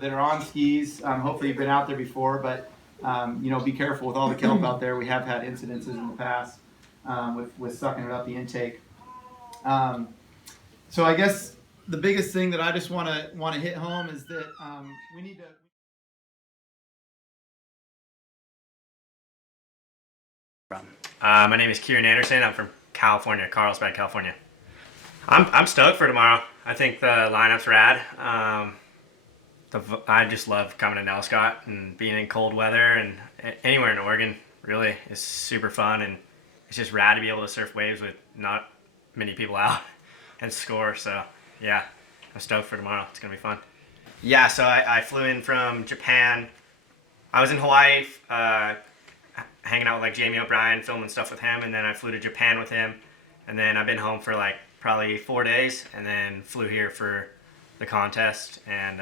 that are on skis, hopefully you've been out there before, but be careful with all the kelp out there. We have had incidences in the past with sucking it up the intake. So I guess the biggest thing that I just want to hit home is that we need to. My name is Kieran Anderson. I'm from California, Carlsbad, California. I'm stoked for tomorrow. I think the lineup's rad. I just love coming to Nelscott and being in cold weather, and anywhere in Oregon really is super fun, and it's just rad to be able to surf waves with not many people out and score. So yeah, I'm stoked for tomorrow. It's gonna be fun. Yeah, so I flew in from Japan. I was in Hawaii hanging out with like Jamie O'Brien, filming stuff with him, and then I flew to Japan with him, and then I've been home for like probably 4 days, and then flew here for the contest, and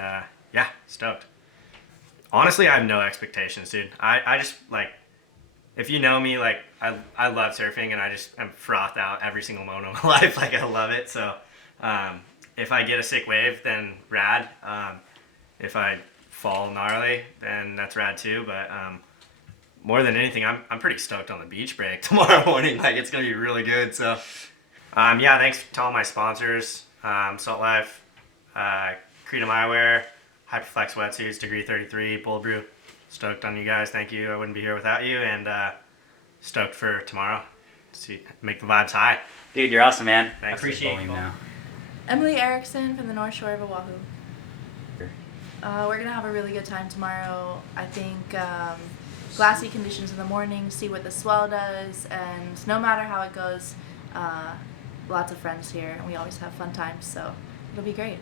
yeah, stoked. Honestly, I have no expectations, dude. I just like, if you know me, like I love surfing, and I just am frothed out every single moment of my life. Like I love it. So if I get a sick wave, then rad. If I fall gnarly, then that's rad too. But more than anything, I'm pretty stoked on the beach break tomorrow morning. Like it's gonna be really good. So yeah, thanks to all my sponsors, Salt Life, Creedom Eyewear, Hyperflex Wetsuits, Degree 33, Bull Brew. Stoked on you guys. Thank you. I wouldn't be here without you, and stoked for tomorrow. Make the vibes high. Dude, you're awesome, man. Thanks. Appreciate you now. Emily Erickson from the North Shore of Oahu. We're gonna have a really good time tomorrow. I think glassy conditions in the morning, see what the swell does, and no matter how it goes, lots of friends here, and we always have fun times, so it'll be great.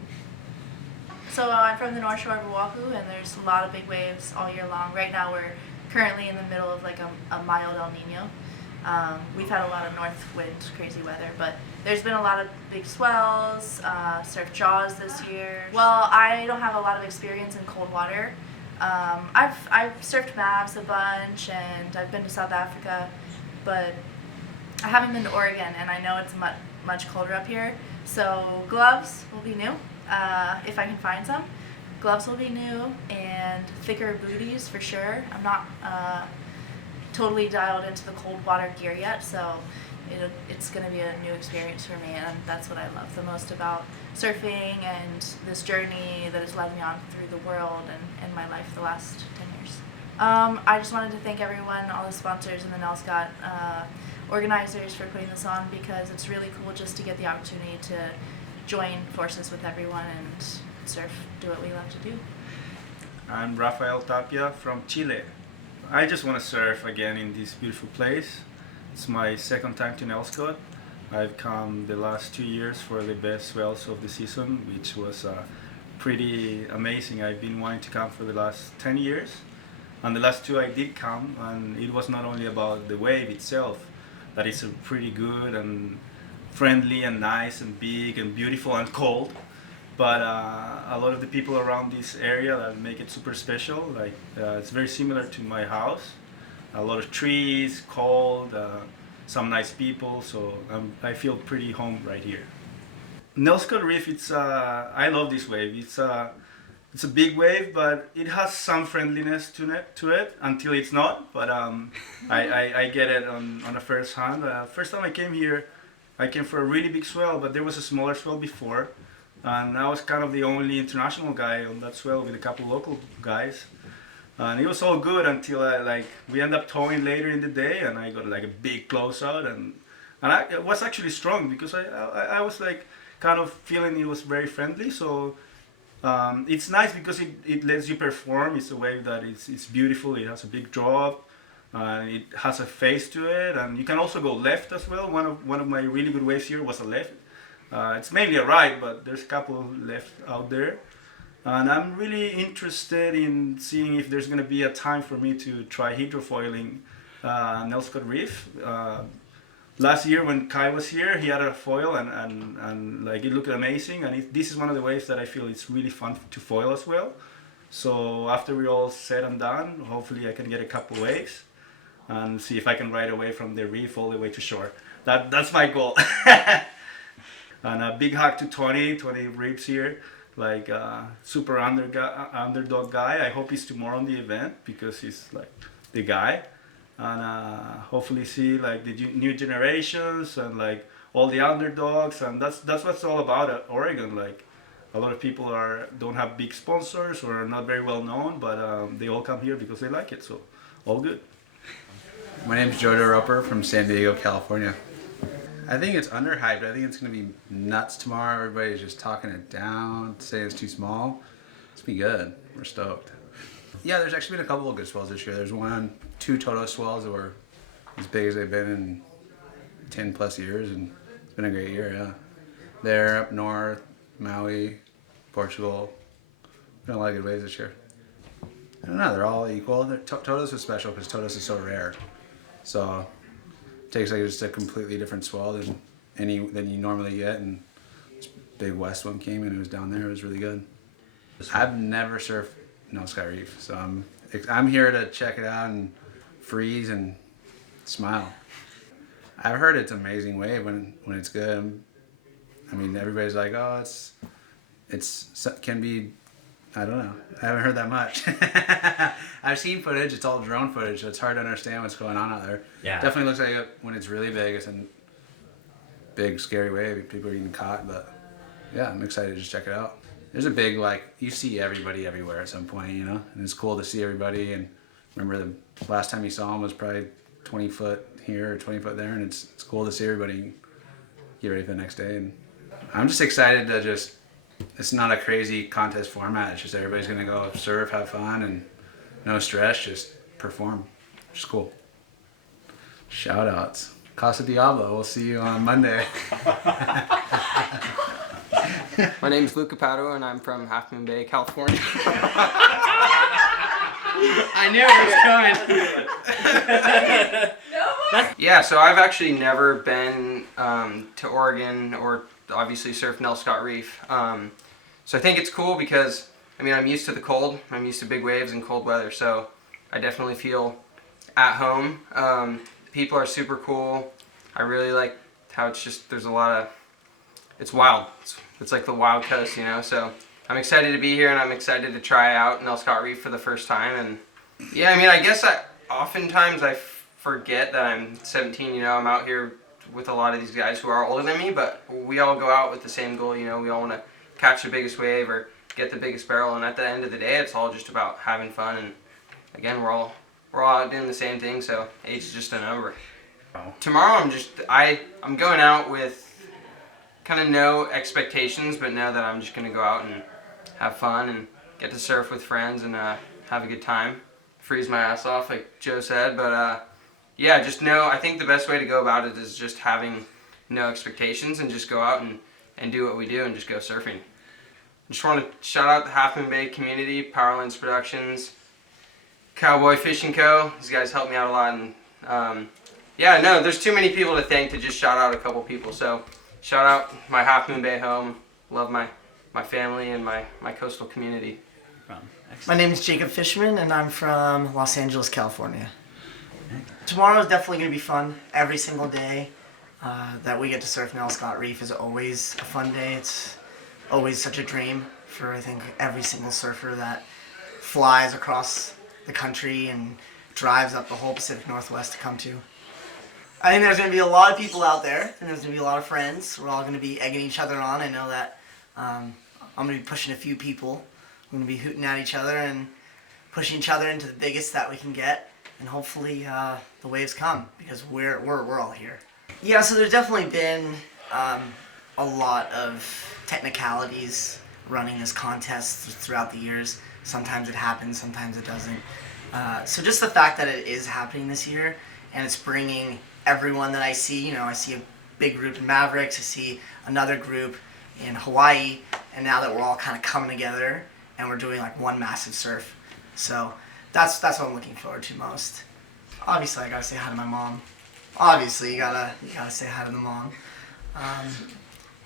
So I'm from the North Shore of Oahu, and there's a lot of big waves all year long. Right now we're currently in the middle of like a mild El Nino. We've had a lot of north wind, crazy weather, but there's been a lot of big swells, surf jaws this year. Well, I don't have a lot of experience in cold water. I've surfed Mavs a bunch, and I've been to South Africa, but I haven't been to Oregon, and I know it's much colder up here. So gloves will be new, if I can find some. Gloves will be new, and thicker booties for sure. I'm not totally dialed into the cold water gear yet, so it's going to be a new experience for me, and that's what I love the most about surfing and this journey that has led me on through the world and my life the last 10 years. I just wanted to thank everyone, all the sponsors and the Nelscott organizers for putting this on, because it's really cool just to get the opportunity to join forces with everyone and surf, do what we love to do. I'm Rafael Tapia from Chile. I just want to surf again in this beautiful place. It's my second time to Nelscott. I've come the last 2 years for the best swells of the season, which was pretty amazing. I've been wanting to come for the last 10 years, and the last 2 I did come, and it was not only about the wave itself, that it's pretty good and friendly and nice and big and beautiful and cold, but a lot of the people around this area that make it super special. Like it's very similar to my house. A lot of trees, cold, some nice people, so I feel pretty home right here. Nelscott Reef, I love this wave. It's a big wave, but it has some friendliness to it until it's not. But I get it on the first hand. First time I came here, I came for a really big swell, but there was a smaller swell before, and I was kind of the only international guy on that swell with a couple local guys. And it was all good until we ended up towing later in the day, and I got like a big closeout, and it was actually strong because I was like kind of feeling it was very friendly. So it's nice because it lets you perform. It's a wave that it's beautiful. It has a big drop. It has a face to it, and you can also go left as well. One of my really good waves here was a left. It's mainly a right, but there's a couple left out there. And I'm really interested in seeing if there's going to be a time for me to try hydrofoiling Nelscott Reef. Last year when Kai was here, he had a foil and like it looked amazing. And this is one of the waves that I feel it's really fun to foil as well. So after we're all said and done, hopefully I can get a couple waves and see if I can ride away from the reef all the way to shore. That's my goal. And a big hug to Tony Reeves here. like super underdog guy. I hope he's tomorrow on the event because he's like the guy. And hopefully see like the new generations and like all the underdogs, and that's what it's all about at Oregon. Like a lot of people don't have big sponsors or are not very well known, but they all come here because they like it. So all good. My name's Jojo Roper from San Diego, California. I think it's underhyped. I think it's going to be nuts tomorrow. Everybody's just talking it down, saying it's too small. It's going to be good. We're stoked. Yeah, there's actually been a couple of good swells this year. There's two Toto swells that were as big as they've been in 10 plus years, and it's been a great year, yeah. They're up north, Maui, Portugal. Been a lot of good waves this year. I don't know, they're all equal. Totos is special because Totos is so rare. So it takes like just a completely different swell than you normally get, and this big west one came and it was down there. It was really good. I've never surfed Nelscott Reef, so I'm here to check it out and freeze and smile. I've heard it's an amazing wave when it's good. I mean, everybody's like, oh, it's can be. I don't know. I haven't heard that much. I've seen footage. It's all drone footage, so it's hard to understand what's going on out there. Yeah. Definitely looks like when it's really big, it's a big, scary wave. People are getting caught, but yeah, I'm excited to just check it out. There's a big, like, you see everybody everywhere at some point, you know? And it's cool to see everybody. And remember the last time you saw them was probably 20 foot here or 20 foot there. And it's cool to see everybody get ready for the next day. And I'm just excited to it's not a crazy contest format. It's just everybody's going to go surf, have fun, and no stress, just perform. Which is cool. Shoutouts. Casa Diablo. We'll see you on Monday. My name's Luca Padua, and I'm from Half Moon Bay, California. I knew it was coming. Yeah, so I've actually never been to Oregon or obviously surfed Nelscott Reef. So I think it's cool because, I mean, I'm used to the cold. I'm used to big waves and cold weather, so I definitely feel at home. People are super cool. I really like how it's just, there's a lot of, it's wild. It's like the wild coast, you know, so I'm excited to be here and I'm excited to try out Nelscott Reef for the first time. And yeah, I mean, I guess oftentimes I forget that I'm 17, you know, I'm out here with a lot of these guys who are older than me, but we all go out with the same goal, you know, we all want to catch the biggest wave or get the biggest barrel, and at the end of the day, it's all just about having fun, and again, we're all out doing the same thing, so age is just a number. Tomorrow, I'm going out with kind of no expectations, but know that I'm just going to go out and have fun and get to surf with friends and have a good time, freeze my ass off like Joe said, but yeah, just know, I think the best way to go about it is just having no expectations and just go out and do what we do and just go surfing. I just want to shout out the Half Moon Bay community, Powerlands Productions, Cowboy Fishing Co. These guys helped me out a lot, and yeah, no, there's too many people to thank to just shout out a couple people, so shout out my Half Moon Bay home, love my family and my coastal community. My name is Jacob Fishman, and I'm from Los Angeles, California. Tomorrow is definitely going to be fun. Every single day that we get to surf Nelscott Reef is always a fun day. It's always such a dream for, I think, every single surfer that flies across the country and drives up the whole Pacific Northwest to come to. I think there's going to be a lot of people out there, and there's going to be a lot of friends. We're all going to be egging each other on. I know that I'm going to be pushing a few people. We're going to be hooting at each other and pushing each other into the biggest that we can get. And hopefully the waves come, because we're all here. Yeah, so there's definitely been a lot of technicalities running this contest throughout the years. Sometimes it happens, sometimes it doesn't. So just the fact that it is happening this year, and it's bringing everyone that I see, you know, I see a big group in Mavericks, I see another group in Hawaii, and now that we're all kind of coming together and we're doing like one massive surf. So that's what I'm looking forward to most. Obviously, I gotta say hi to my mom. Obviously, you gotta say hi to the mom.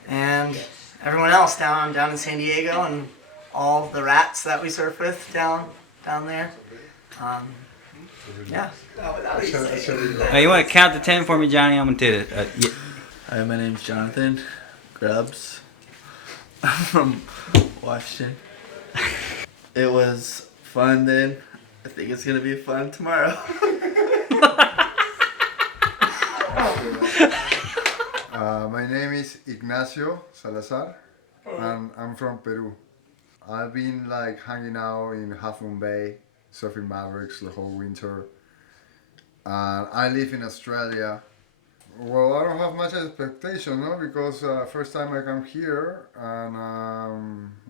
And everyone else down in San Diego, and all the rats that we surf with down there. Yeah. You want to count to 10 for me, Johnny? I'm gonna do it. Yeah. Hi, my name's Jonathan Grubbs. I'm from Washington. It was fun then. I think it's gonna be fun tomorrow. My name is Ignacio Salazar, and I'm from Peru. I've been like hanging out in Half Moon Bay, surfing Mavericks the whole winter. I live in Australia. Well, I don't have much expectation, no, because first time I come here, and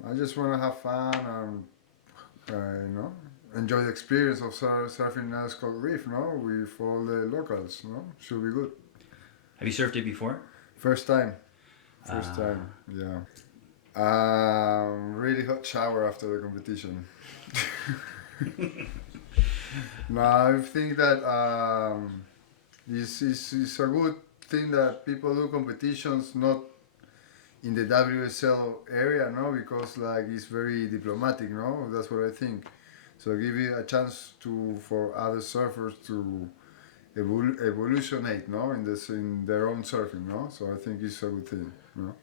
I just want to have fun and enjoy the experience of surfing Nelscott Reef, no, with all the locals, no, should be good. Have you surfed it before? First time, yeah. Really hot shower after the competition. No, I think that it's a good thing that people do competitions not in the WSL area, no, because like it's very diplomatic, no. That's what I think. So give it a chance for other surfers to evolutionate, no, in their own surfing, no. So I think it's a good thing, no.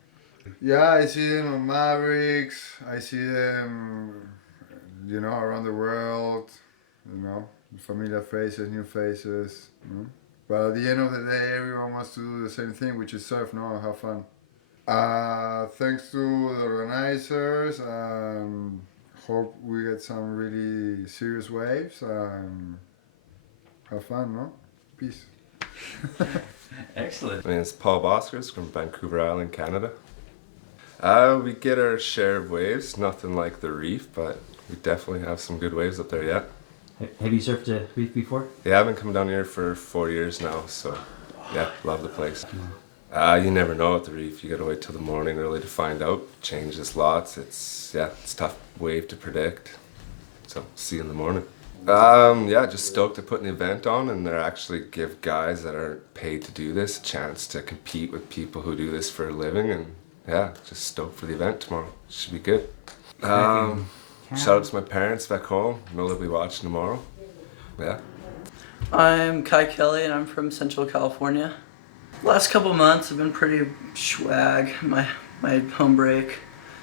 Yeah, I see them on Mavericks. I see them, around the world. Familiar faces, new faces. But at the end of the day, everyone wants to do the same thing, which is surf, no, and have fun. Thanks to the organizers. Hope we get some really serious waves. Have fun, no? Peace. Excellent. My name is Paul Boskers from Vancouver Island, Canada. We get our share of waves, nothing like the reef, but we definitely have some good waves up there yet. Have you surfed a reef before? Yeah, I've been coming down here for 4 years now, so yeah, love the place. You never know at the reef. You gotta wait till the morning early to find out. Changes lots. It's tough wave to predict. So see you in the morning. Just stoked to put an event on, and they actually give guys that aren't paid to do this a chance to compete with people who do this for a living, and yeah, just stoked for the event tomorrow. Should be good. Shout out to my parents back home. Know they'll be watching tomorrow. Yeah. I'm Kai Kelly and I'm from Central California. Last couple months have been pretty swag, my home break.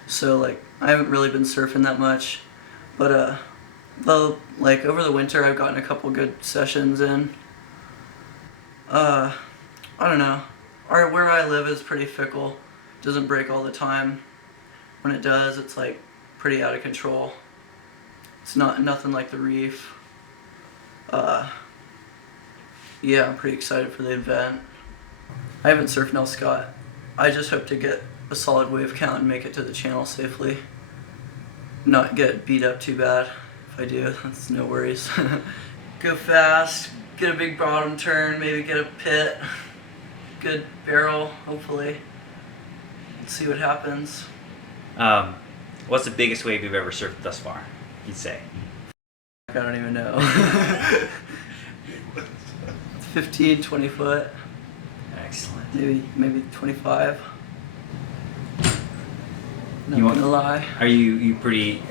So like I haven't really been surfing that much. But over the winter I've gotten a couple good sessions in. I don't know. Where I live is pretty fickle. Doesn't break all the time. When it does, it's like pretty out of control. It's nothing like the reef. I'm pretty excited for the event. I haven't surfed Nelscott. I just hope to get a solid wave count and make it to the channel safely. Not get beat up too bad. If I do, that's no worries. Go fast, get a big bottom turn, maybe get a pit, good barrel, hopefully. Let's see what happens. What's the biggest wave you've ever surfed thus far, you'd say? I don't even know. 15, 20 foot. Excellent. Maybe 25. Not gonna lie. Are you pretty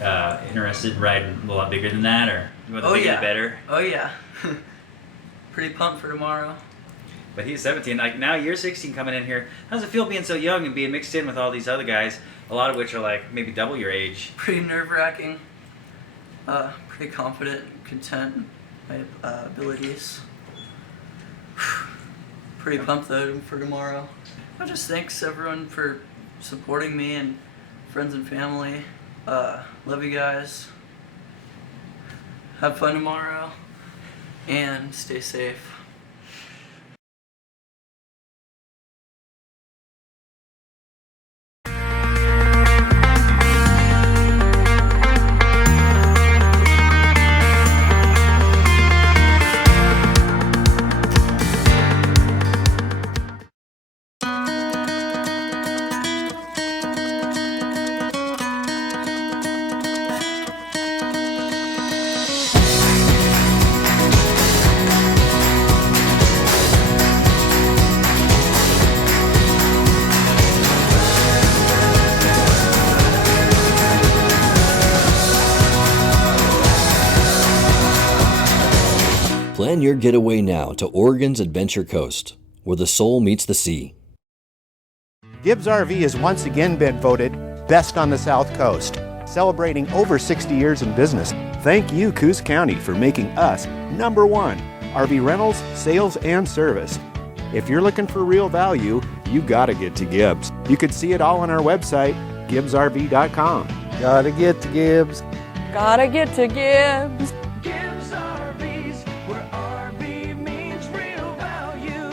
interested in riding a lot bigger than that, or you want the bigger the better? Oh yeah. Pretty pumped for tomorrow. But he's 17. Like now you're 16 coming in here. How does it feel being so young and being mixed in with all these other guys, a lot of which are like maybe double your age? Pretty nerve-wracking. Pretty confident and content in my abilities. Pretty pumped though for tomorrow. Just thanks everyone for supporting me and friends and family. Love you guys. Have fun tomorrow and stay safe. Plan your getaway now to Oregon's Adventure Coast, where the soul meets the sea. Gibbs RV has once again been voted best on the South Coast. Celebrating over 60 years in business, thank you, Coos County, for making us #1 RV rentals, sales, and service. If you're looking for real value, you gotta get to Gibbs. You could see it all on our website, gibbsrv.com. Gotta get to Gibbs. Gotta get to Gibbs. Gibbs RVs, where RV means real value.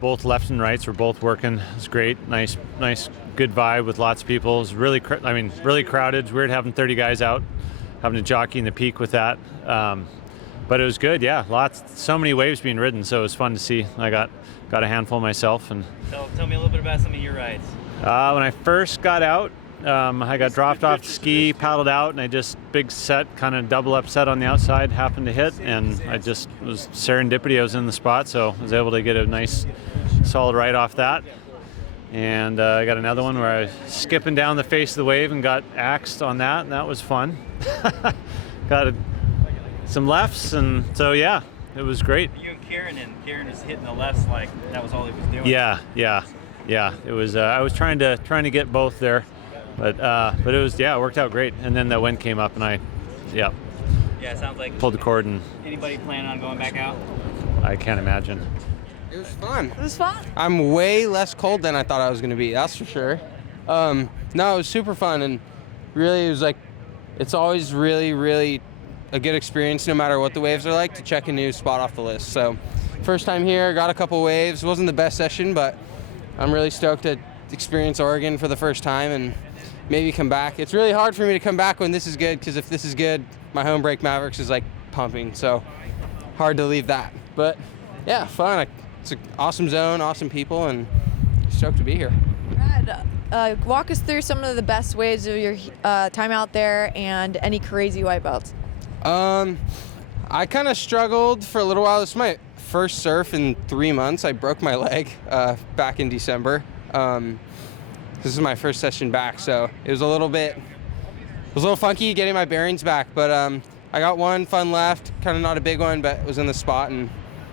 Both lefts and rights were both working. It was great. Nice, good vibe with lots of people. It was really, really crowded. It's weird having 30 guys out, having to jockey in the peak with that. But it was good. Yeah, so many waves being ridden. So it was fun to see. I got a handful myself. And Tell me a little bit about some of your rides. when I first got out, I got dropped off the ski, paddled out, and I just big set, kind of double upset on the outside, happened to hit, and I just was serendipity. I was in the spot, so I was able to get a nice, solid ride off that. And I got another one where I was skipping down the face of the wave and got axed on that, and that was fun. Got some lefts, and so yeah, it was great. You and Kieran was hitting the lefts like that was all he was doing. Yeah. It was. I was trying to get both there. But it was, it worked out great. And then the wind came up, and Yeah, it sounds like pulled the cord. And anybody planning on going back out? I can't imagine. It was fun. It was fun. I'm way less cold than I thought I was going to be, that's for sure. No, it was super fun, and really it was like, it's always really, really a good experience no matter what the waves are like to check a new spot off the list. So first time here, got a couple waves. It wasn't the best session, but I'm really stoked to experience Oregon for the first time and maybe come back. It's really hard for me to come back when this is good, because if this is good, my home break Mavericks is like pumping, so hard to leave that. But yeah, fun. It's an awesome zone, awesome people, and stoked to be here. Brad, walk us through some of the best waves of your time out there and any crazy wipeouts. I kind of struggled for a little while. This is my first surf in 3 months. I broke my leg back in December. This is my first session back, so it was a little funky getting my bearings back, but I got one fun left, kind of not a big one, but it was in the spot and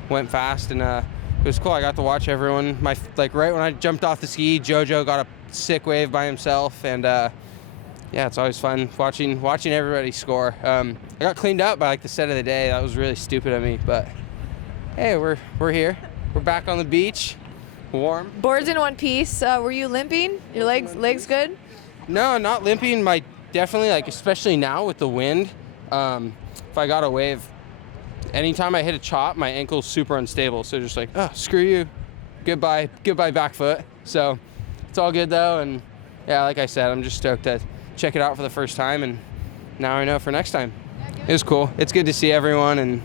went fast, and it was cool. I got to watch everyone. Right when I jumped off the ski, JoJo got a sick wave by himself, and it's always fun watching everybody score. I got cleaned up by the set of the day. That was really stupid of me, but hey, we're here. We're back on the beach. Warm. Boards in one piece. Were you limping? Your legs good? No, not limping. Definitely, especially now with the wind, if I got a wave, anytime I hit a chop, my ankle's super unstable. So just screw you, goodbye back foot. So it's all good though, and yeah, like I said, I'm just stoked to check it out for the first time, and now I know for next time. It was cool. It's good to see everyone, and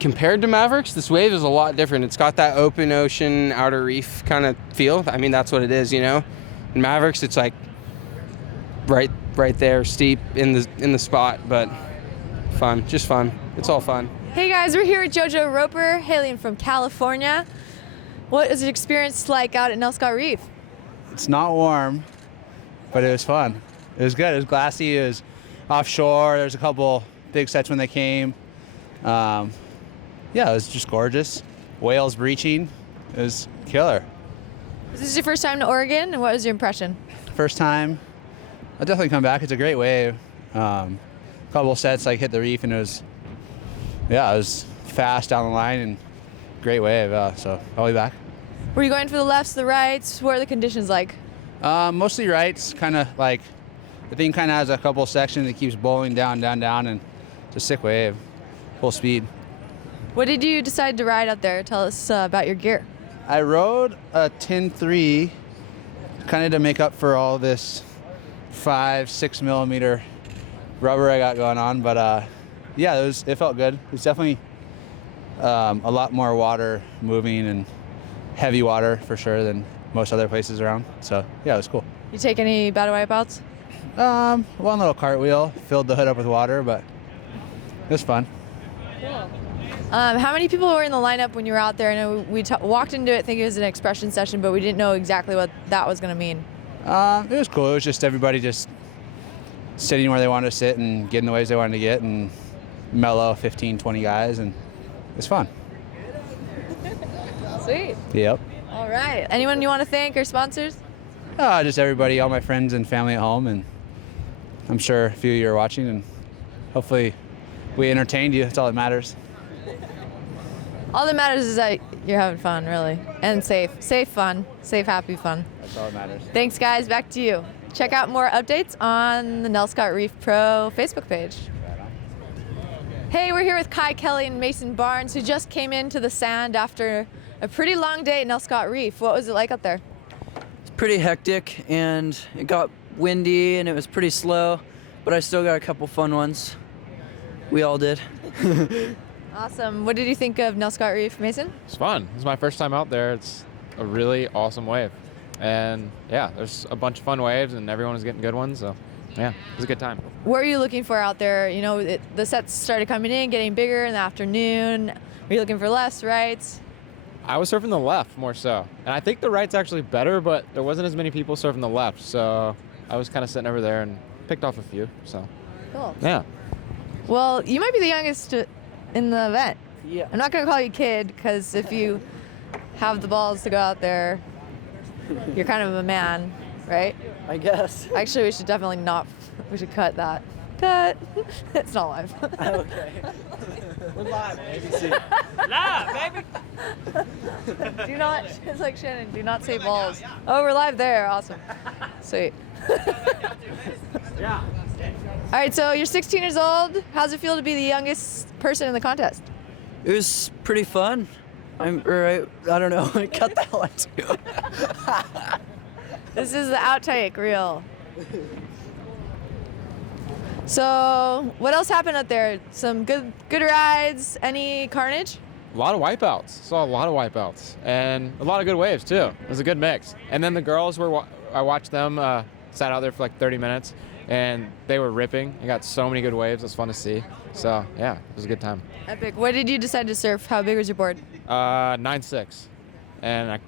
compared to Mavericks, this wave is a lot different. It's got that open ocean, outer reef kind of feel. That's what it is, In Mavericks, it's right there, steep in the spot, but fun, just fun. It's all fun. Hey guys, we're here with JoJo Roper, hailing from California. What is the experience like out at Nelscott Reef? It's not warm, but it was fun. It was good. It was glassy. It was offshore. There's a couple big sets when they came. It was just gorgeous. Whales breaching. It was killer. Is this your first time to Oregon, and what was your impression? First time. I'll definitely come back. It's a great wave. Couple sets hit the reef, and it was fast down the line and great wave. So I'll be back. Were you going for the lefts, the rights? What are the conditions like? Mostly rights. The thing kind of has a couple sections that keeps bowling down, and it's a sick wave. Full speed. What did you decide to ride out there? Tell us about your gear. I rode a 10.3 kind of to make up for all this 5-6 millimeter rubber I got going on, but it felt good. It was definitely a lot more water moving and heavy water for sure than most other places around. So yeah, it was cool. You take any bad wipeouts? One little cartwheel, filled the hood up with water, but it was fun. Cool. How many people were in the lineup when you were out there? I know we walked into it thinking it was an expression session, but we didn't know exactly what that was going to mean. It was cool. It was just everybody just sitting where they wanted to sit and getting the waves they wanted to get, and mellow 15, 20 guys, and it was fun. Sweet. Yep. All right. Anyone you want to thank or sponsors? Just everybody, all my friends and family at home, and I'm sure a few of you are watching, and hopefully we entertained you. That's all that matters. All that matters is that you're having fun, really, and safe, fun, happy fun. That's all that matters. Thanks, guys. Back to you. Check out more updates on the Nelscott Reef Pro Facebook page. Hey, we're here with Kai Kelly and Mason Barnes, who just came into the sand after a pretty long day at Nelscott Reef. What was it like out there? It's pretty hectic, and it got windy, and it was pretty slow, but I still got a couple fun ones. We all did. Awesome. What did you think of Nelscott Reef, Mason? It's fun. This is my first time out there. It's a really awesome wave. And yeah, there's a bunch of fun waves, and everyone was getting good ones, so yeah, it was a good time. What are you looking for out there? You know, the sets started coming in, getting bigger in the afternoon. Are you looking for less rights? I was surfing the left more so. And I think the right's actually better, but there wasn't as many people surfing the left. So I was kind of sitting over there and picked off a few. So Cool. yeah. Well, you might be the youngest in the event. Yeah. I'm not going to call you kid, because if you have the balls to go out there, you're kind of a man, right? I guess. Actually, we should definitely not. We should cut that. Cut. It's not live. Okay. We're live, ABC. Live, baby. Do not. It's like Shannon. Do not say balls. Oh, we're live there. Awesome. Sweet. Yeah. All right. So you're 16 years old. How's it feel to be the youngest person in the contest? It was pretty fun. I don't know. Cut that one too. This is the outtake reel. So, what else happened out there? Some good rides. Any carnage? A lot of wipeouts. Saw a lot of wipeouts. And a lot of good waves, too. It was a good mix. And then the girls I watched them, sat out there for like 30 minutes, and they were ripping. I got so many good waves. It was fun to see. So, yeah, it was a good time. Epic. What did you decide to surf? How big was your board? 9.6. And I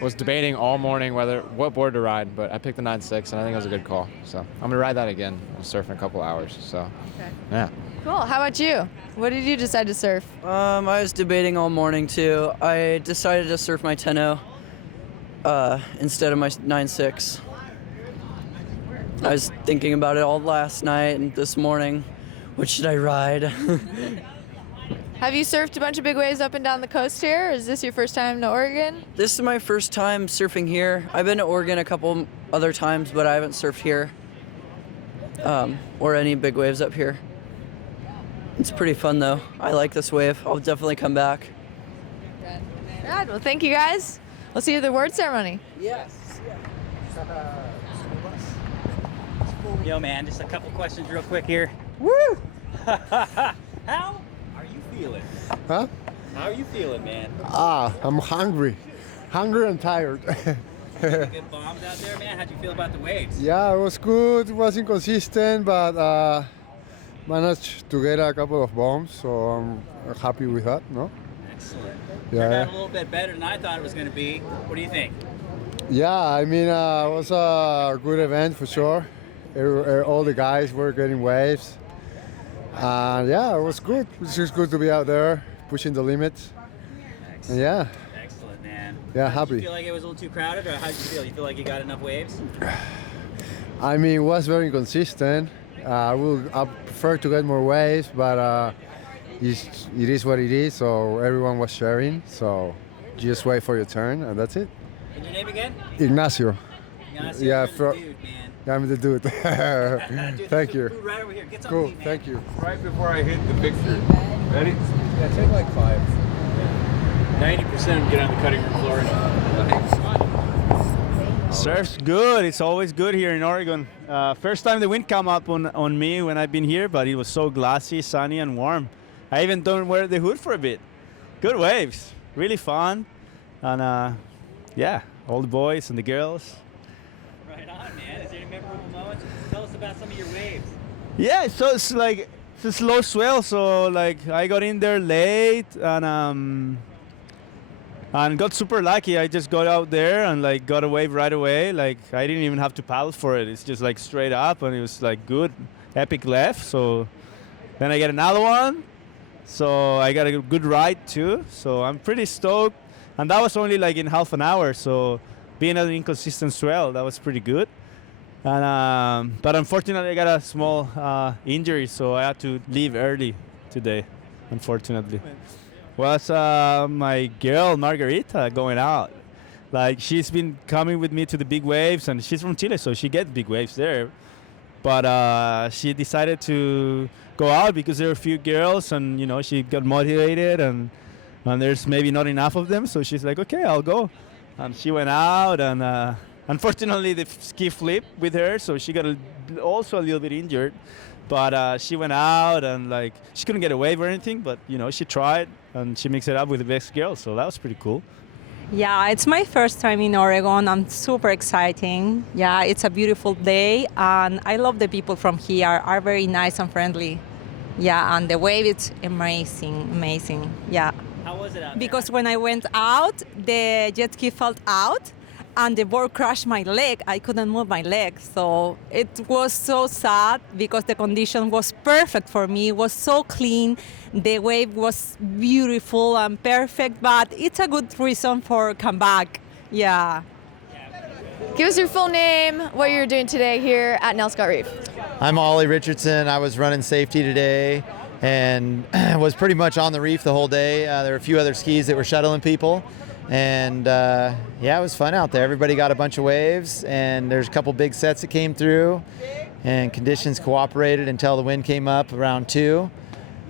was debating all morning what board to ride, but I picked the 9.6, and I think it was a good call. So I'm going to ride that again. I'll surf in a couple hours. So, Okay. yeah. Cool. How about you? What did you decide to surf? I was debating all morning too. I decided to surf my 10.0 instead of my 9.6. I was thinking about it all last night and this morning. What should I ride? Have you surfed a bunch of big waves up and down the coast here? Or is this your first time to Oregon? This is my first time surfing here. I've been to Oregon a couple other times, but I haven't surfed here or any big waves up here. It's pretty fun though. I like this wave. I'll definitely come back. Rad. Well, thank you guys. We'll see you at the award ceremony. Yes. Yo, man, just a couple questions real quick here. Woo! How are you feeling? Huh? How are you feeling, man? I'm hungry. Hungry and tired. Good bombs out there, man. How'd you feel about the waves? Yeah, it was good. It was inconsistent, but managed to get a couple of bombs, so I'm happy with that, no? Excellent. Yeah. Turned out a little bit better than I thought it was going to be. What do you think? Yeah, I mean, it was a good event for sure. All the guys were getting waves. And yeah, it was good. It's just good to be out there, pushing the limits. And yeah. Excellent, man. Yeah, Did happy. you feel like it was a little too crowded, or how did you feel? You feel like you got enough waves? I mean, it was very inconsistent. I prefer to get more waves, but it is what it is. So everyone was sharing. So just wait for your turn, and that's it. And your name again? Ignacio. Ignacio, Yeah, you're the dude, man. I'm the dude. Dude, Thank you. food right over here. Get something Cool. to eat, man. Thank you. Right before I hit the picture. Ready? Yeah, take like 5. 90% of them get on the cutting room floor. Surf's good. It's always good here in Oregon. First time the wind come up on me when I've been here, but it was so glassy, sunny, and warm. I even don't wear the hood for a bit. Good waves. Really fun. And yeah, all the boys and the girls. Right on, man. Is there any memorable moments? Tell us about some of your waves. Yeah, so it's like it's a slow swell, so like I got in there late and got super lucky. I just got out there and like got a wave right away. Like I didn't even have to paddle for it. It's just like straight up, and it was like good, epic left. So then I get another one. So I got a good ride too. So I'm pretty stoked. And that was only like in half an hour. So being an inconsistent swell, that was pretty good. And but unfortunately, I got a small injury, so I had to leave early today. Unfortunately, was my girl Margarita going out. Like she's been coming with me to the big waves, and she's from Chile, so she gets big waves there. but she decided to go out because there were a few girls, and she got motivated, and there's maybe not enough of them, so she's like, okay, I'll go. And she went out, and unfortunately the ski flipped with her, so she got also a little bit injured. But she went out, and like she couldn't get a wave or anything, but she tried, and she mixed it up with the best girl, so that was pretty cool. Yeah, it's my first time in Oregon. I'm super exciting. Yeah, it's a beautiful day, and I love the people from here. Are very nice and friendly. Yeah, and the wave is amazing. Yeah. How was it out there? Because when I went out, the jet ski fell out, and the board crushed my leg. I couldn't move my leg, so it was so sad because the condition was perfect for me. It was so clean. The wave was beautiful and perfect, but it's a good reason for come back. Yeah. Give us your full name, what you're doing today here at Nelscott Reef. I'm Ollie Richardson. I was running safety today and was pretty much on the reef the whole day. There were a few other skis that were shuttling people. And yeah, it was fun out there. Everybody got a bunch of waves, and there's a couple big sets that came through, and conditions cooperated until the wind came up around 2.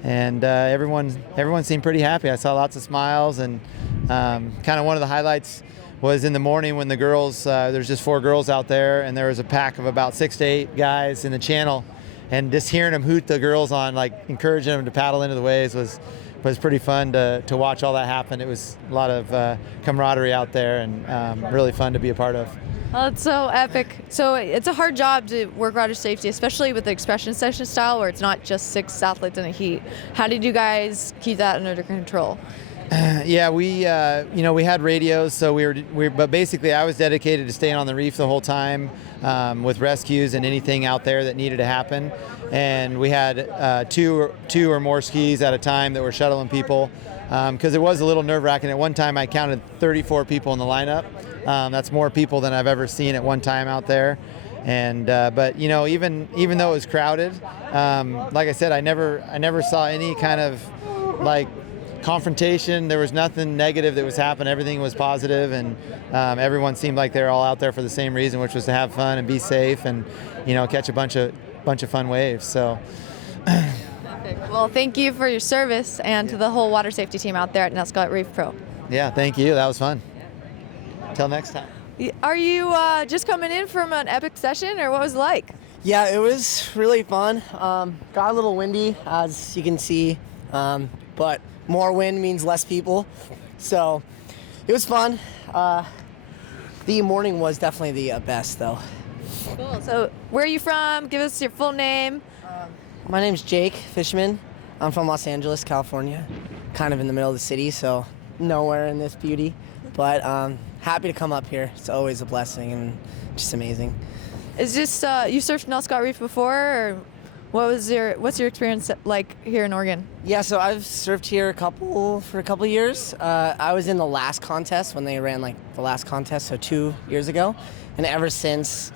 And everyone seemed pretty happy. I saw lots of smiles, and kind of one of the highlights was in the morning when the girls, there's just 4 girls out there, and there was a pack of about 6 to 8 guys in the channel, and just hearing them hoot the girls on, like encouraging them to paddle into the waves was pretty fun to watch all that happen. It was a lot of camaraderie out there, and really fun to be a part of. Well, it's so epic. So it's a hard job to work rider safety, especially with the expression session style where it's not just 6 athletes in a heat. How did you guys keep that under control? Yeah, we had radios, so but basically I was dedicated to staying on the reef the whole time with rescues and anything out there that needed to happen. And we had two or more skis at a time that were shuttling people because it was a little nerve-wracking. At one time I counted 34 people in the lineup. That's more people than I've ever seen at one time out there. And but even though it was crowded, like I said, I never saw any kind of like confrontation. There was nothing negative that was happening. Everything was positive, and everyone seemed like they're all out there for the same reason, which was to have fun and be safe, and catch a bunch of fun waves. So well, thank you for your service, and to the whole water safety team out there at Nelscott Reef Pro. Yeah, thank you. That was fun. Till next time. Are you just coming in from an epic session, or what was it like? Yeah, it was really fun. Got a little windy, as you can see, but more wind means less people. So it was fun. The morning was definitely the best, though. Cool. So where are you from? Give us your full name. My name's Jake Fishman. I'm from Los Angeles, California. Kind of in the middle of the city, so nowhere in this beauty. But happy to come up here. It's always a blessing and just amazing. Is this you surfed Nelscott Reef before, or what's your experience like here in Oregon? Yeah, so I've surfed here for a couple years. I was in the last contest when they ran the last contest, so 2 years ago, and ever since,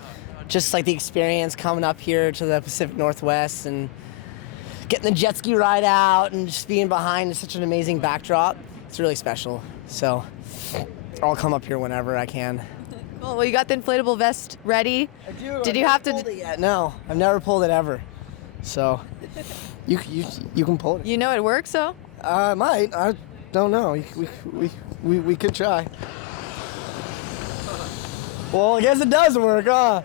just like the experience coming up here to the Pacific Northwest and getting the jet ski ride out and just being behind such an amazing backdrop, it's really special. So I'll come up here whenever I can. Cool. Well, you got the inflatable vest ready. I do. Did I've you never have to? pulled it yet. No, I've never pulled it ever. So you can pull it. You know it works, though? I might. I don't know. We could try. Well, I guess it does work, huh?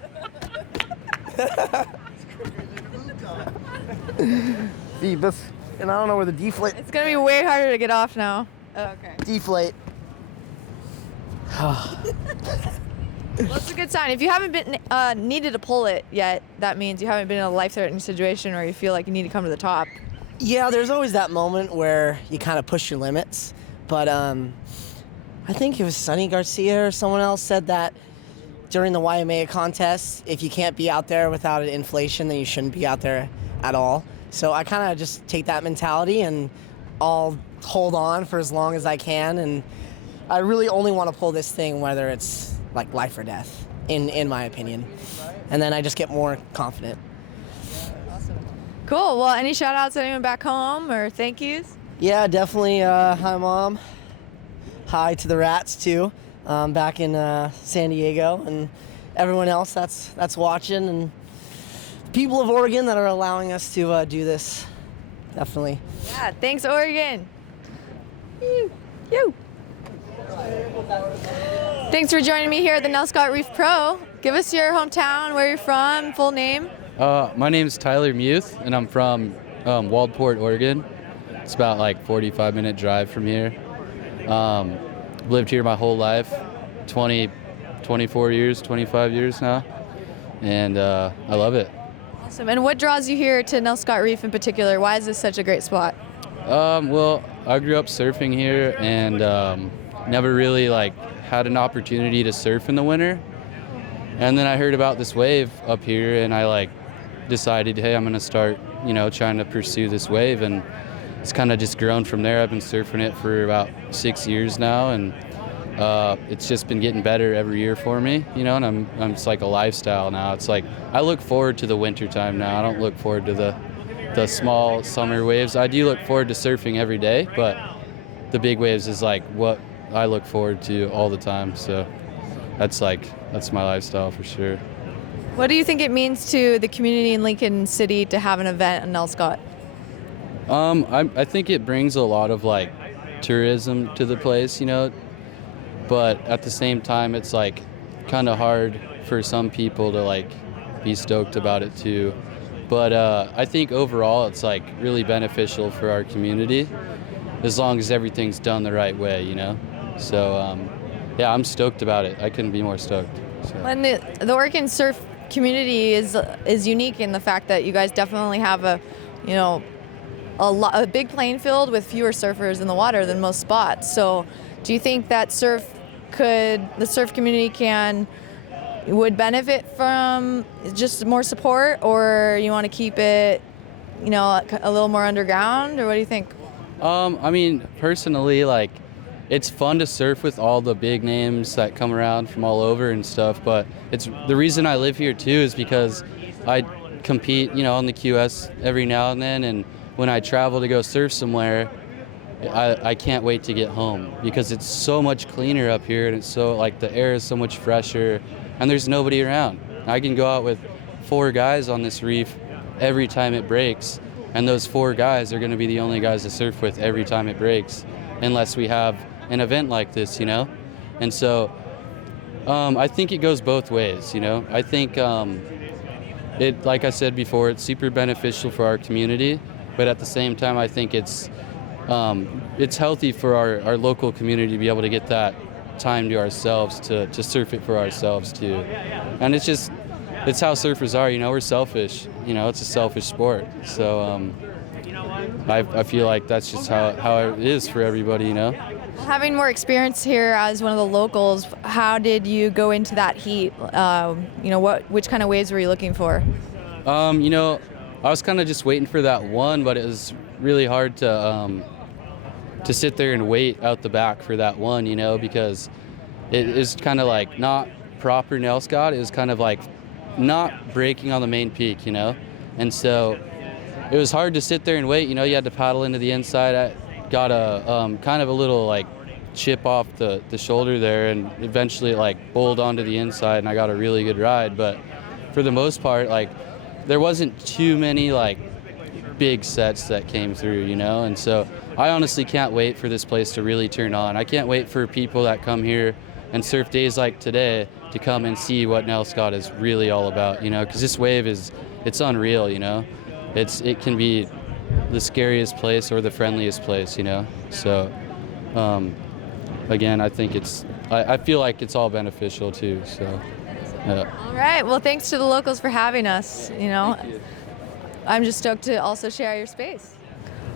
See, this, and I don't know where the deflate. It's gonna be way harder to get off now. Oh, okay. Deflate. Well, it's a good sign. If you haven't been needed to pull it yet, that means you haven't been in a life-threatening situation where you feel like you need to come to the top. Yeah, there's always that moment where you kind of push your limits, but I think it was Sonny Garcia or someone else said that during the Waimea contest, if you can't be out there without an inflation, then you shouldn't be out there at all. So I kind of just take that mentality and I'll hold on for as long as I can, and I really only want to pull this thing whether it's like life or death, in my opinion. And then I just get more confident. Cool. Well, any shout outs to anyone back home or thank yous? Yeah, definitely. Hi, Mom. Hi to the Rats, too, back in San Diego, and everyone else that's watching, and people of Oregon that are allowing us to do this. Definitely. Yeah, thanks, Oregon. You. Thanks for joining me here at the Nelscott Reef Pro. Give us your hometown, where you're from, full name. My name's Tyler Muth, and I'm from Waldport, Oregon. It's about like 45-minute drive from here. Lived here my whole life, 24 years, 25 years now, and I love it. Awesome. And what draws you here to Nelscott Reef in particular? Why is this such a great spot? Well, I grew up surfing here and never really like had an opportunity to surf in the winter. And then I heard about this wave up here, and I like decided, hey, I'm gonna start, trying to pursue this wave, and it's kind of just grown from there. I've been surfing it for about 6 years now, and it's just been getting better every year for me, and it's like a lifestyle now. It's like I look forward to the winter time now. I don't look forward to the small summer waves. I do look forward to surfing every day, but the big waves is like what I look forward to all the time. So that's my lifestyle for sure. What do you think it means to the community in Lincoln City to have an event in Nelscott? I think it brings a lot of like tourism to the place, but at the same time it's like kind of hard for some people to like be stoked about it too. But I think overall it's like really beneficial for our community as long as everything's done the right way, So yeah, I'm stoked about it. I couldn't be more stoked. So. And the Oregon surf community is unique in the fact that you guys definitely have a big playing field with fewer surfers in the water than most spots. So do you think that the surf community would benefit from just more support, or you want to keep it, a little more underground, or what do you think? I mean, personally, like, it's fun to surf with all the big names that come around from all over and stuff, but it's the reason I live here too is because I compete, on the QS every now and then, and when I travel to go surf somewhere, I can't wait to get home because it's so much cleaner up here, and it's so like the air is so much fresher, and there's nobody around. I can go out with 4 guys on this reef every time it breaks, and those 4 guys are going to be the only guys to surf with every time it breaks, unless we have an event like this, And so I think it goes both ways, I think it, like I said before, it's super beneficial for our community, but at the same time, I think it's healthy for our local community to be able to get that time to ourselves to surf it for ourselves too. And it's how surfers are, we're selfish, it's a selfish sport. So I feel like that's just how it is for everybody, Having more experience here as one of the locals, how did you go into that heat? Which kind of waves were you looking for? I was kind of just waiting for that one, but it was really hard to sit there and wait out the back for that one, because it is kind of like not proper Nelscott. It was kind of like not breaking on the main peak, and so it was hard to sit there and wait. You had to paddle into the inside. I got a kind of a little like chip off the shoulder there, and eventually it like bowled onto the inside, and I got a really good ride. But for the most part, like, there wasn't too many like big sets that came through, and so I honestly can't wait for this place to really turn on. I can't wait for people that come here and surf days like today to come and see what Nelscott is really all about, because this wave it's unreal, it can be the scariest place or the friendliest place, so again, I think I feel like it's all beneficial too, so yeah. All right, well, thanks to the locals for having us, I'm just stoked to also share your space.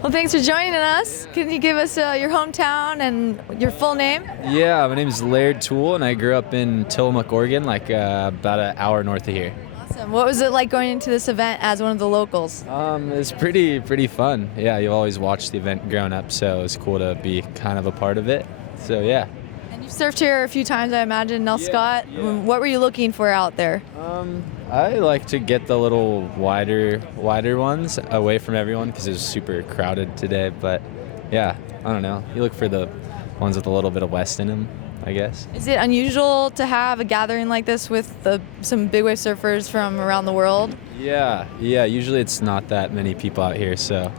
Well, thanks for joining us. Can you give us your hometown and your full name? Yeah, my name is Laird Toole, and I grew up in Tillamook, Oregon, like about an hour north of here. Awesome. What was it like going into this event as one of the locals? It's pretty fun. Yeah, you've always watched the event growing up, so it's cool to be kind of a part of it. So yeah. And you've surfed here a few times, I imagine, Nelscott. Yeah. What were you looking for out there? I like to get the little wider ones away from everyone because it was super crowded today. But yeah, I don't know. You look for the ones with a little bit of west in them. I guess. Is it unusual to have a gathering like this with some big wave surfers from around the world? Yeah. Usually it's not that many people out here, so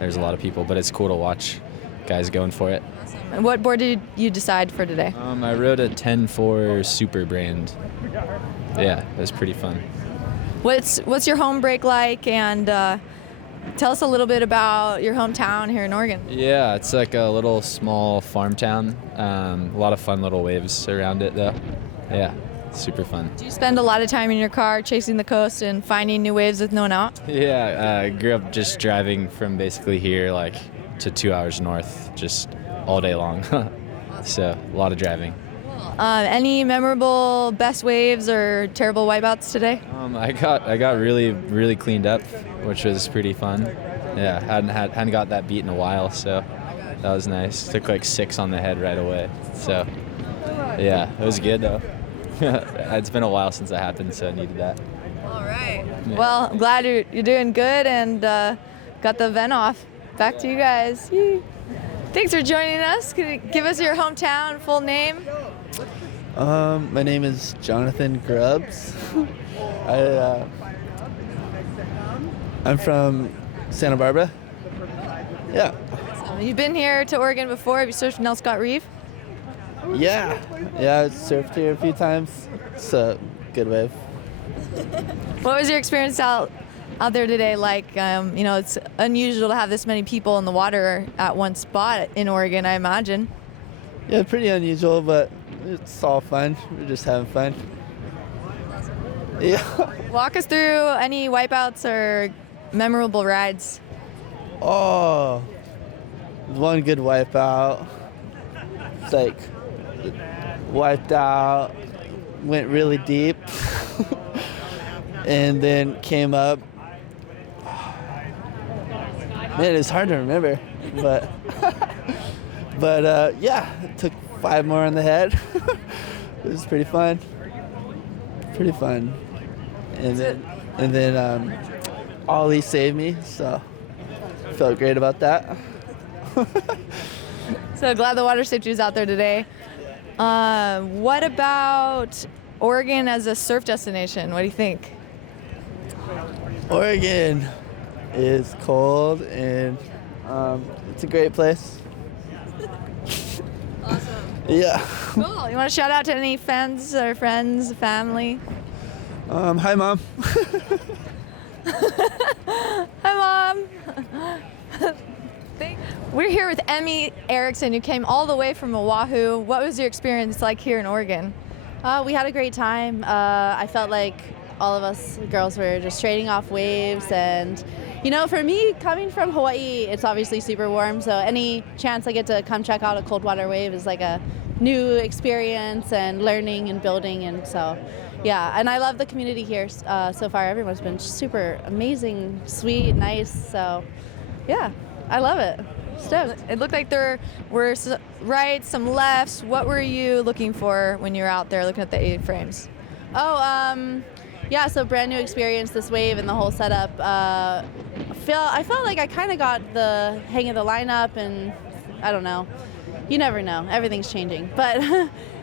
there's a lot of people, but it's cool to watch guys going for it. And what board did you decide for today? I rode a 10-4 Super Brand. Yeah, it was pretty fun. What's your home break like, and tell us a little bit about your hometown here in Oregon. Yeah, it's like a little small farm town. A lot of fun little waves around it though. Yeah, super fun. Do you spend a lot of time in your car chasing the coast and finding new waves with no one out? Yeah, I grew up just driving from basically here like to 2 hours north just all day long. So a lot of driving. Any memorable best waves or terrible wipeouts today? I got really cleaned up, which was pretty fun. Yeah, hadn't got that beat in a while, so that was nice. Took like 6 on the head right away. So yeah, it was good though. It's been a while since that happened, so I needed that. All right. Yeah. Well, I'm glad you're doing good and got the event off. Back to you guys. Yee. Thanks for joining us. Can you give us your hometown, full name? My name is Jonathan Grubbs. I'm from Santa Barbara. Yeah. So you've been here to Oregon before. Have you surfed Nelscott Reef? Yeah, I surfed here a few times. It's a good wave. What was your experience out there today like? It's unusual to have this many people in the water at one spot in Oregon, I imagine. Yeah, pretty unusual, but it's all fun. We're just having fun. Yeah. Walk us through any wipeouts or memorable rides. Oh, one good wipeout. It's like wiped out, went really deep, and then came up. Man, it's hard to remember, but yeah, it took 5 more on the head. It was pretty fun. And then Ollie saved me, so felt great about that. So glad the water safety is out there today. What about Oregon as a surf destination? What do you think? Oregon is cold and it's a great place. Awesome. Yeah. Cool. You want to shout out to any fans or friends, family? Hi, Mom. Hi, Mom. We're here with Emmy Erickson, who came all the way from Oahu. What was your experience like here in Oregon? We had a great time. I felt like all of us girls were just trading off waves, and for me, coming from Hawaii, it's obviously super warm, so any chance I get to come check out a cold water wave is like a new experience and learning and building, and so yeah, and I love the community here so far. Everyone's been super amazing, sweet, nice, so yeah, I love it. Stoked. It looked like there were some rights, some lefts. What were you looking for when you were out there looking at the A-frames? Yeah, so brand new experience, this wave and the whole setup. I felt like I kind of got the hang of the lineup, and I don't know. You never know. Everything's changing. But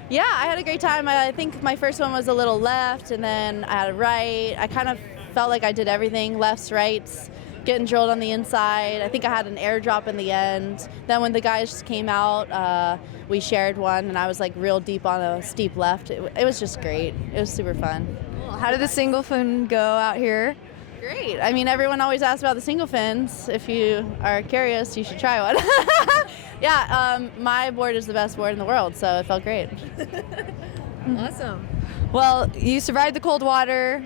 yeah, I had a great time. I think my first one was a little left, and then I had a right. I kind of felt like I did everything, lefts, rights, getting drilled on the inside. I think I had an airdrop in the end. Then when the guys came out, we shared one, and I was like real deep on a steep left. It was just great. It was super fun. How did the single fin go out here? Great. I mean, everyone always asks about the single fins. If you are curious, you should try one. Yeah, my board is the best board in the world, so it felt great. Awesome. Well, you survived the cold water.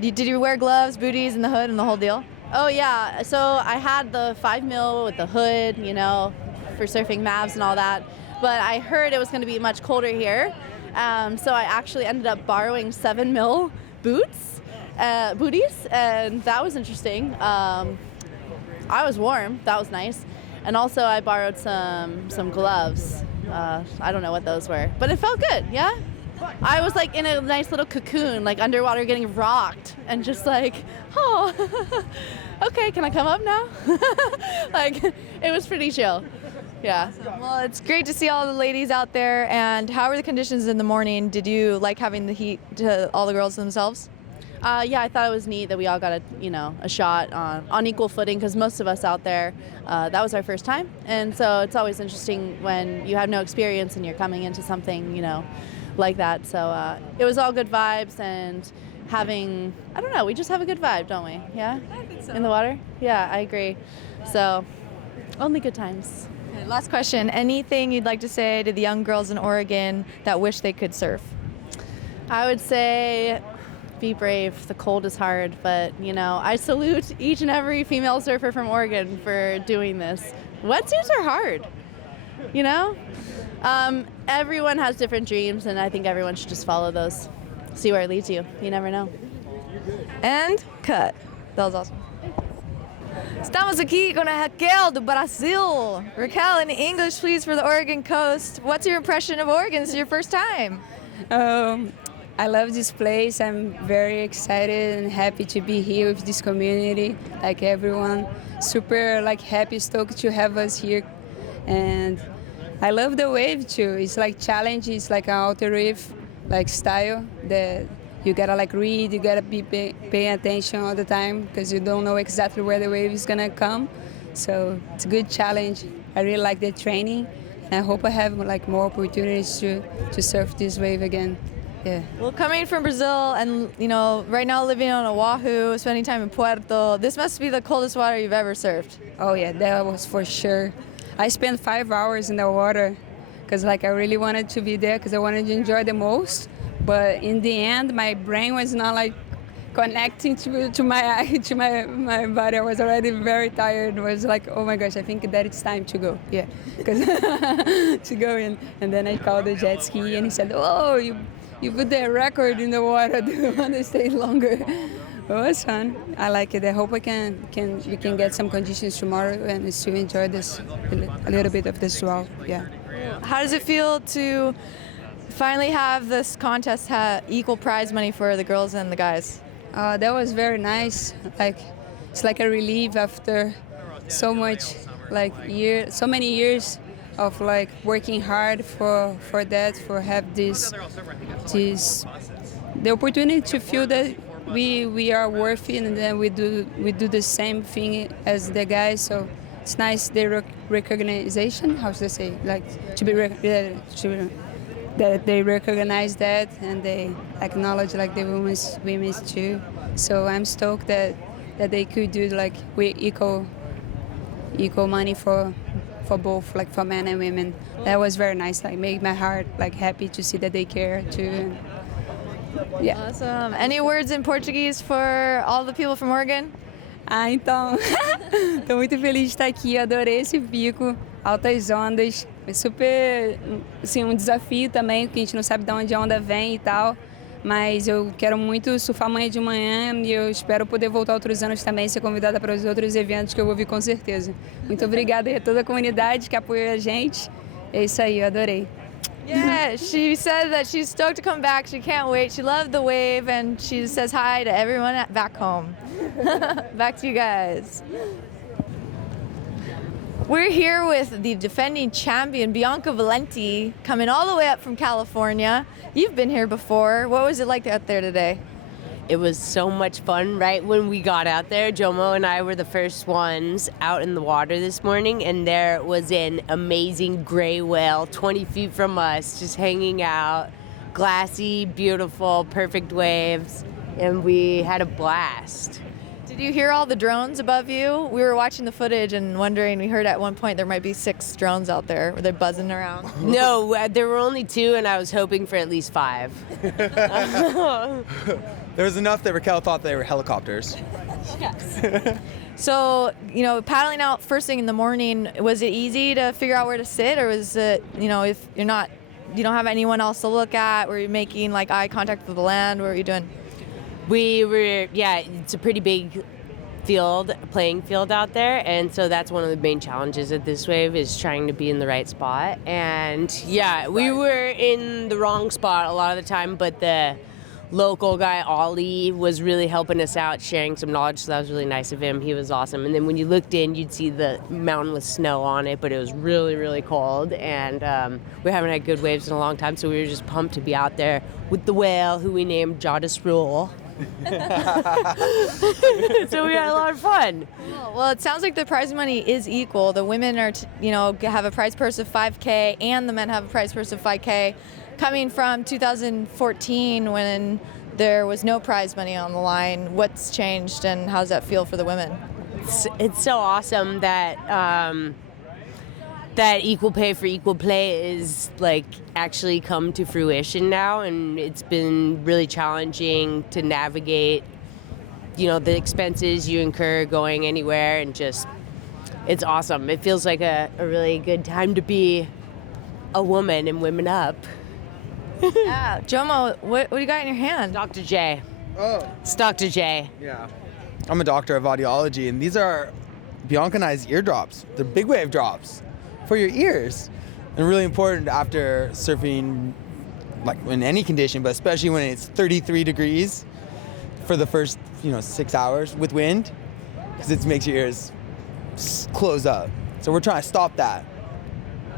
Did you wear gloves, booties, and the hood and the whole deal? Oh yeah, so I had the 5 mil with the hood, for surfing Mavs and all that, but I heard it was going to be much colder here, so I actually ended up borrowing 7 mil booties, and that was interesting. I was warm, that was nice, and also I borrowed some gloves. I don't know what those were, but it felt good, yeah? I was like in a nice little cocoon, like underwater getting rocked, and just like, oh, okay, can I come up now? Like, it was pretty chill. Yeah. Well, it's great to see all the ladies out there. And how were the conditions in the morning? Did you like having the heat to all the girls themselves? Yeah, I thought it was neat that we all got a shot on equal footing because most of us out there, that was our first time. And so it's always interesting when you have no experience and you're coming into something, like that. So it was all good vibes and I don't know, we just have a good vibe, don't we? Yeah? I think so. In the water? Yeah, I agree. So only good times. Okay, last question. Anything you'd like to say to the young girls in Oregon that wish they could surf? I would say be brave. The cold is hard, but I salute each and every female surfer from Oregon for doing this. Wetsuits are hard, everyone has different dreams, and I think everyone should just follow those. See where it leads you. You never know. And cut. That was awesome. Estamos aqui com a Raquel do Brasil. Raquel, in English, please, for the Oregon coast. What's your impression of Oregon? This is your first time. I love this place. I'm very excited and happy to be here with this community. Like everyone, super happy, stoked to have us here. And I love the wave too. It's challenge. It's an outer reef style that you gotta read. You gotta be paying attention all the time because you don't know exactly where the wave is gonna come. So it's a good challenge. I really like the training. And I hope I have more opportunities to surf this wave again. Yeah. Well, coming from Brazil and, right now living on Oahu, spending time in Puerto, this must be the coldest water you've ever surfed. Oh, yeah, that was for sure. I spent 5 hours in the water because, I really wanted to be there because I wanted to enjoy the most. But in the end, my brain was not, connecting to my body. I was already very tired. I was oh my gosh, I think that it's time to go. Yeah, because to go in. And then I called the jet ski and he said, oh, you put the record in the water. Do you want to stay longer? It was fun. I like it. I hope we can get some conditions tomorrow and still enjoy this a little bit of this swell. Yeah. How does it feel to finally have this contest have equal prize money for the girls and the guys? That was very nice. It's a relief after so much so many years of working hard for that, for have this the opportunity to feel that we are worthy and then we do the same thing as the guys. So it's nice the recognition. How should I say? To be that they recognize that and they acknowledge the women's too. So I'm stoked that they could do we equal money for both for men and women. That was very nice. Made my heart happy to see that they care too. And, yeah. Awesome. Any words in Portuguese for all the people from Oregon? Então, estou muito feliz de estar aqui. Adorei esse pico, altas ondas. É super, um desafio também, porque a gente não sabe de onde a onda vem e tal. Mas eu quero muito surfar amanhã de manhã e eu espero poder voltar outros anos também, ser convidada para os outros eventos que eu vou vir com certeza. Muito obrigada a toda a comunidade que apoia a gente. É isso aí, eu adorei. Yeah, she said that she's stoked to come back. She can't wait. She loved the wave and she says hi to everyone back home. Back to you guys. We're here with the defending champion, Bianca Valenti, coming all the way up from California. You've been here before. What was it like out there today? It was so much fun. Right when we got out there, Jomo and I were the first ones out in the water this morning, and there was an amazing gray whale 20 feet from us just hanging out. Glassy, beautiful, perfect waves, and we had a blast. Did you hear all the drones above you? We were watching the footage and wondering, we heard at one point there might be 6 drones out there. Were they buzzing around? No, there were only 2, and I was hoping for at least 5. There was enough that Raquel thought they were helicopters. Yes. So, paddling out first thing in the morning, was it easy to figure out where to sit, or was it, if you don't have anyone else to look at, were you making eye contact with the land? What were you doing? We were, it's a pretty big playing field out there, and so that's one of the main challenges at this wave is trying to be in the right spot. And we were in the wrong spot a lot of the time, but the local guy, Ollie, was really helping us out, sharing some knowledge, so that was really nice of him. He was awesome. And then when you looked in, you'd see the mountain with snow on it, but it was really, really cold, and we haven't had good waves in a long time, so we were just pumped to be out there with the whale, who we named Jadis Rule. So we had a lot of fun. Well, it sounds like the prize money is equal. The women are, have a prize purse of $5K, and the men have a prize purse of $5K. Coming from 2014, when there was no prize money on the line, what's changed, and how does that feel for the women? It's so awesome that that equal pay for equal play is like actually come to fruition now, and it's been really challenging to navigate, the expenses you incur going anywhere, and just, it's awesome. It feels like a really good time to be a woman and women up. Yeah, Jomo, what do you got in your hand? Dr. J. Oh. It's Dr. J. Yeah. I'm a doctor of audiology, and these are Bianca and I's ear drops. They're big wave drops for your ears, and really important after surfing, like in any condition, but especially when it's 33 degrees for the first 6 hours with wind, because it makes your ears close up. So we're trying to stop that.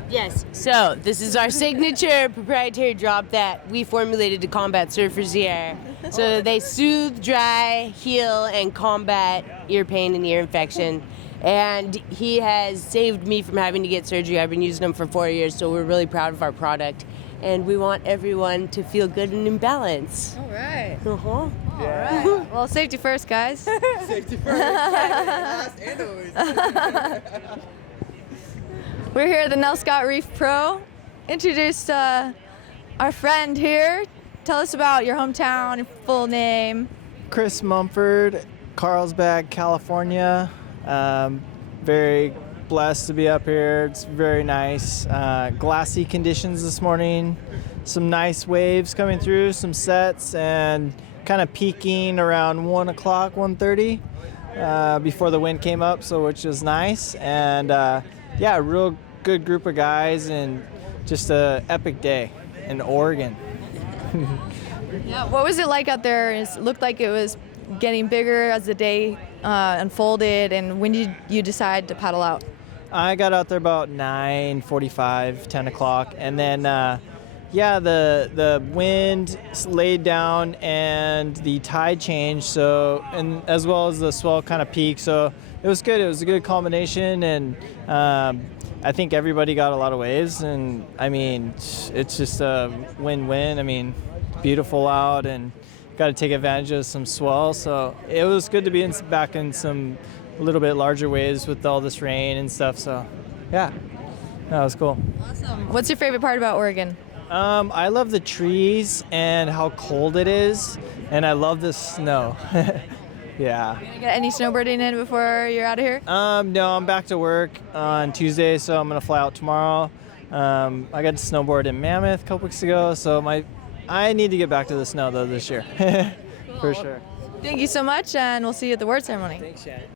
Yes, so this is our signature proprietary drop that we formulated to combat surfers' ear. So they soothe, dry, heal, and combat ear pain and ear infection. And he has saved me from having to get surgery. I've been using them for 4 years, so we're really proud of our product. And we want everyone to feel good and in balance. All right. Uh-huh. All right. Well, safety first, guys. Safety first. Last and always. We're here at the Nelscott Reef Pro. Introduced our friend here. Tell us about your hometown and full name. Chris Mumford, Carlsbad, California. Very blessed to be up here. It's very nice. Glassy conditions this morning. Some nice waves coming through, some sets, and kind of peaking around 1 o'clock, 1:30 before the wind came up, so which was nice. And yeah, a real good group of guys, and just a epic day in Oregon. Yeah, what was it like out there? It looked like it was getting bigger as the day unfolded, and when did you decide to paddle out? I got out there about 9:45, 10 o'clock, and then yeah, the wind laid down and the tide changed, so, and as well as the swell kind of peaked, so it was good. It was a good combination, and I think everybody got a lot of waves, and I mean, it's just a win-win. I mean, beautiful out, and got to take advantage of some swell, so it was good to be back in some a little bit larger waves with all this rain and stuff, so yeah, that was cool. Awesome. What's your favorite part about Oregon? I love the trees and how cold it is, and I love the snow. Yeah. You gonna get any snowboarding in before you're out of here? No, I'm back to work on Tuesday, so I'm gonna fly out tomorrow. I got to snowboard in Mammoth a couple weeks ago, so I need to get back to the snow though this year, for sure. Thank you so much, and we'll see you at the award ceremony. Thanks, Shannon.